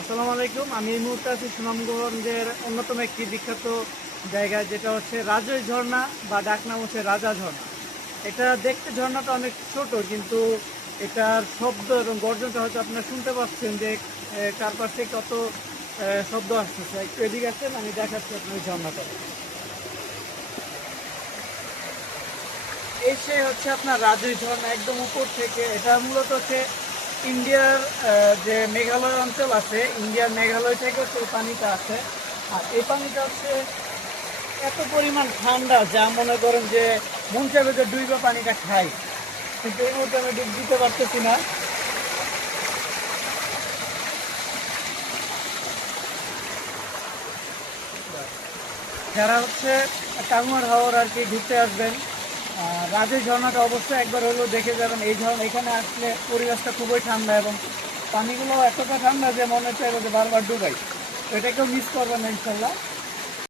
আসসালামু আলাইকুম। আমি এই মুহূর্তে আছি সুনামগঞ্জের অন্যতম একটি বিখ্যাত জায়গা, যেটা হচ্ছে রাজই ঝর্ণা বা ডাকনাম হচ্ছে রাজা ঝর্ণা। এটা দেখতে ঝর্ণাটা অনেক ছোট, কিন্তু এটার শব্দ এবং গর্জনটা হয়তো আপনারা শুনতে পাচ্ছেন যে চারপাশে কত শব্দ আসতেছে। একটু এদিকে আসেন, আমি দেখাচ্ছি আপনার এই ঝর্ণাটা। এই সে হচ্ছে আপনার রাজই ঝর্ণা, একদম উপর থেকে। এটা মূলত হচ্ছে ইন্ডিয়ার যে মেঘালয় অঞ্চল আছে, ইন্ডিয়ার মেঘালয় থেকে হচ্ছে এই পানিটা আসে। আর এই পানিটা হচ্ছে এত পরিমাণ ঠান্ডা, যা মনে করেন যে মন চাইবে যে ডুইবা পানিটা খাই, কিন্তু এই মুহূর্তে আমি ডুব দিতে পারতেছি না। যারা হচ্ছে টাঙ্গুয়ার হাওর আর কি ঘুরতে আসবেন, রাজের ঝর্ণাটা অবশ্যই একবার হলেও দেখে যাবেন। এই ঝর্ণা এখানে আসলে পরিবেশটা খুবই ঠান্ডা এবং পানিগুলো এতটা ঠান্ডা যে মনে চাইবে যে বারবার ডুবাই। তো এটা কেউ মিস করবেন না ইনশাল্লাহ।